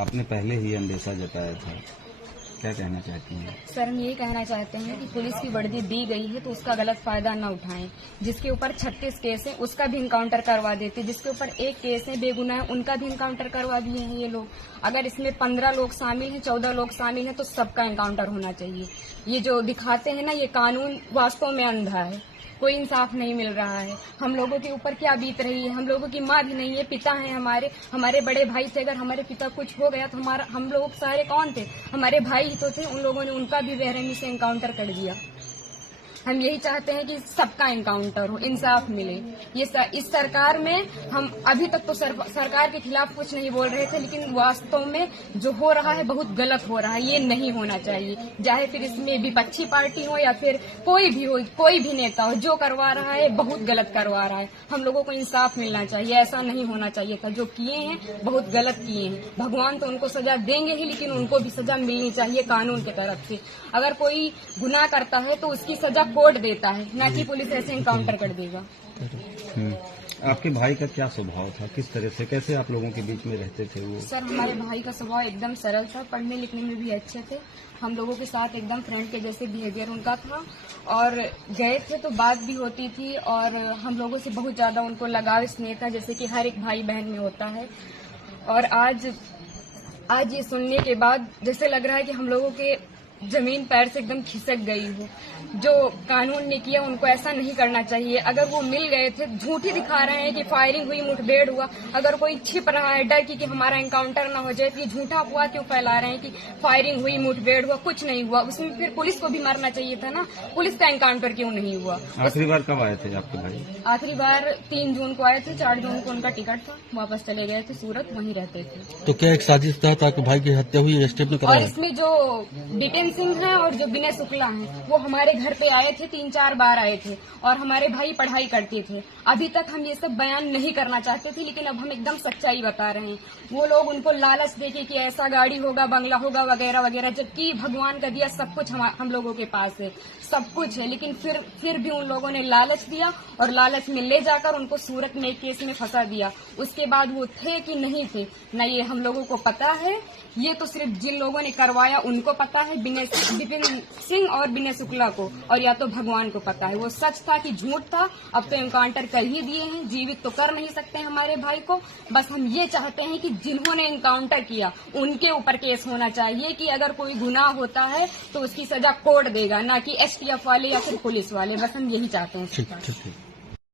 आपने पहले ही अंदेशा जताया था, क्या कहना चाहती हैं? सर, हम यही कहना चाहते हैं कि पुलिस की वर्दी दी गई है तो उसका गलत फायदा न उठाएं। जिसके ऊपर 36 केस है उसका भी इनकाउंटर करवा देते, जिसके ऊपर एक केस है बेगुनाह उनका भी इनकाउंटर करवा दिए हैं ये लोग। अगर इसमें 15 लोग शामिल हैं, 14 लोग शामिल हैं तो सबका इनकाउंटर होना चाहिए। ये जो दिखाते हैं ना, ये कानून वास्तव में अंधा है, कोई इंसाफ नहीं मिल रहा है। हम लोगों के ऊपर क्या बीत रही है, हम लोगों की माँ भी नहीं है, पिता हैं हमारे बड़े भाई थे। अगर हमारे पिता कुछ हो गया तो हम लोग सारे कौन थे? हमारे भाई ही तो थे। उन लोगों ने उनका भी बेरहमी से इनकाउंटर कर दिया। हम यही चाहते हैं कि सबका इनकाउंटर हो, इंसाफ मिले। इस सरकार में हम अभी तक तो सरकार के खिलाफ कुछ नहीं बोल रहे थे, लेकिन वास्तव में जो हो रहा है बहुत गलत हो रहा है। ये नहीं होना चाहिए, चाहे फिर इसमें विपक्षी पार्टी हो या फिर कोई भी हो, कोई भी नेता हो, जो करवा रहा है बहुत गलत करवा रहा है। हम लोगों को इंसाफ मिलना चाहिए, ऐसा नहीं होना चाहिए था। जो किए हैं बहुत गलत किए हैं। भगवान तो उनको सजा देंगे ही, लेकिन उनको भी सजा मिलनी चाहिए कानून की तरफ से। अगर कोई गुनाह करता है तो उसकी सजा कोर्ट देता है, ना कि पुलिस ऐसे इनकाउंटर कर देगा। आपके भाई का क्या स्वभाव था, किस तरह से, कैसे आप लोगों के बीच में रहते थे वो? सर, हमारे भाई का स्वभाव एकदम सरल था, पढ़ने लिखने में भी अच्छे थे। हम लोगों के साथ एकदम फ्रेंड के जैसे बिहेवियर उनका था, और गए थे तो बात भी होती थी, और हम लोगों से बहुत ज्यादा उनको लगाव स्नेह था, जैसे कि हर एक भाई बहन में होता है। और आज ये सुनने के बाद जैसे लग रहा है कि हम लोगों के जमीन पैर से एकदम खिसक गई हो। जो कानून ने किया उनको ऐसा नहीं करना चाहिए। अगर वो मिल गए थे, झूठी दिखा रहे हैं कि फायरिंग हुई, मुठभेड़ हुआ। अगर कोई छिप रहा है डर कि हमारा एनकाउंटर ना हो जाए, तो ये झूठा अफवाह क्यों फैला रहे हैं कि फायरिंग हुई, मुठभेड़ हुआ? कुछ नहीं हुआ। उसमें फिर पुलिस को भी मरना चाहिए था ना, पुलिस का एनकाउंटर क्यों नहीं हुआ? आखिरी बार कब आए थे आपके भाई? आखिरी बार 3 जून को आए थे, 4 जून को उनका टिकट था, वापस चले गए थे सूरत, वहीं रहते थे। तो क्या एक साजिश था ताकि भाई की हत्या हुई, स्टेप ने और इसमें जो बिपिन सिंह है और जो विनय शुक्ला हैं, वो हमारे घर पे आए थे, 3-4 बार आए थे, और हमारे भाई पढ़ाई करते थे। अभी तक हम ये सब बयान नहीं करना चाहते थे, लेकिन अब हम एकदम सच्चाई बता रहे हैं। वो लोग उनको लालच देके कि ऐसा गाड़ी होगा, बंगला होगा, वगैरह वगैरह, जबकि भगवान का दिया सब कुछ हम लोगों के पास है, सब कुछ है। लेकिन फिर भी उन लोगों ने लालच दिया, और लालच में ले जाकर उनको सूरत में केस में फंसा दिया। उसके बाद वो थे कि नहीं थे न ये हम लोगों को पता है। ये तो सिर्फ जिन लोगों ने करवाया उनको पता है, विपिन सिंह और विनय शुक्ला को, और या तो भगवान को पता है वो सच था कि झूठ था। अब तो एनकाउंटर कर ही दिए हैं, जीवित तो कर नहीं सकते हमारे भाई को। बस हम ये चाहते हैं कि जिन्होंने एनकाउंटर किया उनके ऊपर केस होना चाहिए, कि अगर कोई गुनाह होता है तो उसकी सजा कोर्ट देगा, ना कि STF वाले या फिर पुलिस वाले। बस हम यही चाहते हैं।